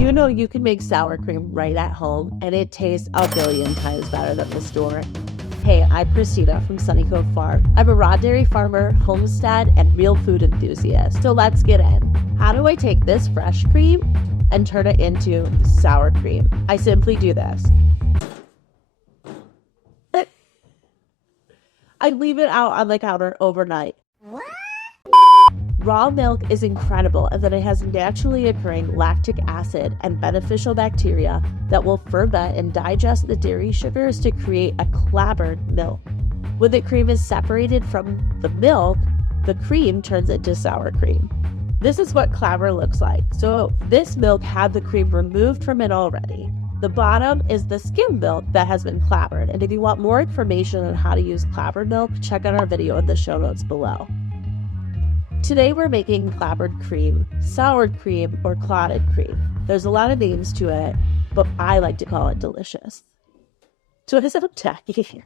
Do you know you can make sour cream right at home and it tastes a billion times better than the store? Hey, I'm Christina from Sunny Cove Farm. I'm a raw dairy farmer, homestead, and real food enthusiast. So let's get in. How do I take this fresh cream and turn it into sour cream? I simply do this. I leave it out on the counter overnight. What? Raw milk is incredible in that it has naturally occurring lactic acid and beneficial bacteria that will ferment and digest the dairy sugars to create a clabbered milk. When the cream is separated from the milk, the cream turns into sour cream. This is what clabber looks like. So this milk had the cream removed from it already. The bottom is the skim milk that has been clabbered. And if you want more information on how to use clabbered milk, check out our video in the show notes below. Today we're making clabbered cream, soured cream, or clotted cream. There's a lot of names to it, but I like to call it delicious. So it is a tacky.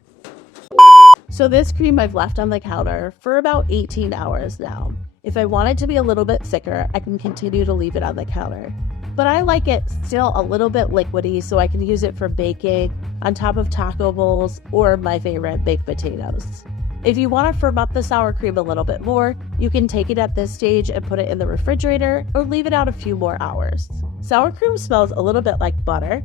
So this cream I've left on the counter for about 18 hours now. If I want it to be a little bit thicker, I can continue to leave it on the counter. But I like it still a little bit liquidy so I can use it for baking on top of taco bowls or my favorite baked potatoes. If you want to firm up the sour cream a little bit more, you can take it at this stage and put it in the refrigerator or leave it out a few more hours. Sour cream smells a little bit like butter,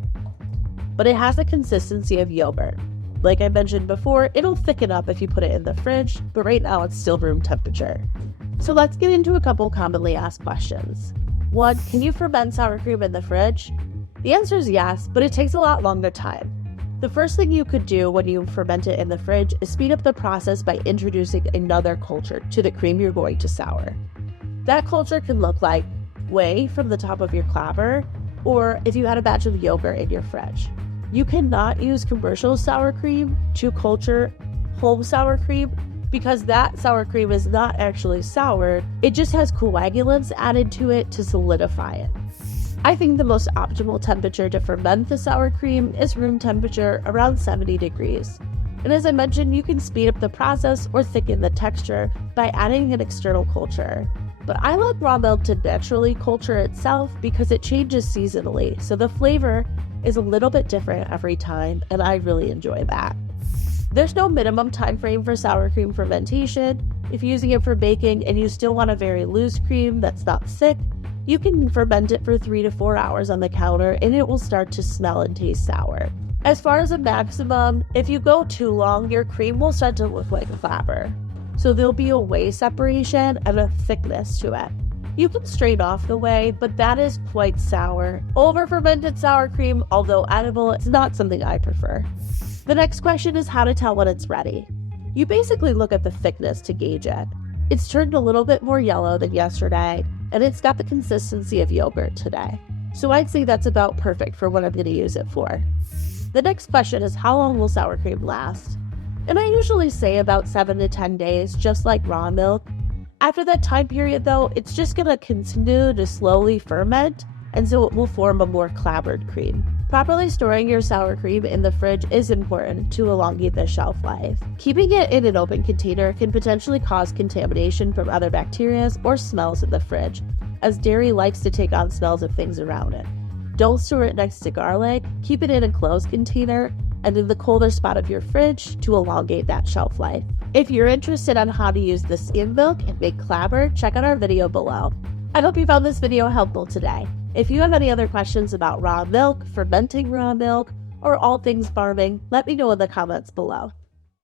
but it has the consistency of yogurt. Like I mentioned before, it'll thicken up if you put it in the fridge, but right now it's still room temperature. So let's get into a couple commonly asked questions. 1, can you ferment sour cream in the fridge? The answer is yes, but it takes a lot longer time. The first thing you could do when you ferment it in the fridge is speed up the process by introducing another culture to the cream you're going to sour. That culture can look like whey from the top of your clabber, or if you had a batch of yogurt in your fridge. You cannot use commercial sour cream to culture home sour cream because that sour cream is not actually soured. It just has coagulants added to it to solidify it. I think the most optimal temperature to ferment the sour cream is room temperature around 70 degrees. And as I mentioned, you can speed up the process or thicken the texture by adding an external culture. But I like raw milk to naturally culture itself because it changes seasonally, so the flavor is a little bit different every time, and I really enjoy that. There's no minimum time frame for sour cream fermentation. If you're using it for baking and you still want a very loose cream that's not thick, you can ferment it for 3 to 4 hours on the counter and it will start to smell and taste sour. As far as a maximum, if you go too long, your cream will start to look like a clabber. So there'll be a whey separation and a thickness to it. You can strain off the whey, but that is quite sour. Over-fermented sour cream, although edible, is not something I prefer. The next question is how to tell when it's ready. You basically look at the thickness to gauge it. It's turned a little bit more yellow than yesterday, and it's got the consistency of yogurt today. So I'd say that's about perfect for what I'm going to use it for. The next question is how long will sour cream last? And I usually say about 7 to 10 days, just like raw milk. After that time period though, it's just going to continue to slowly ferment, and so it will form a more clabbered cream. Properly storing your sour cream in the fridge is important to elongate the shelf life. Keeping it in an open container can potentially cause contamination from other bacteria or smells in the fridge, as dairy likes to take on smells of things around it. Don't store it next to garlic, keep it in a closed container, and in the colder spot of your fridge to elongate that shelf life. If you're interested on how to use the skim milk and make clabber, check out our video below. I hope you found this video helpful today. If you have any other questions about raw milk, fermenting raw milk, or all things farming, let me know in the comments below.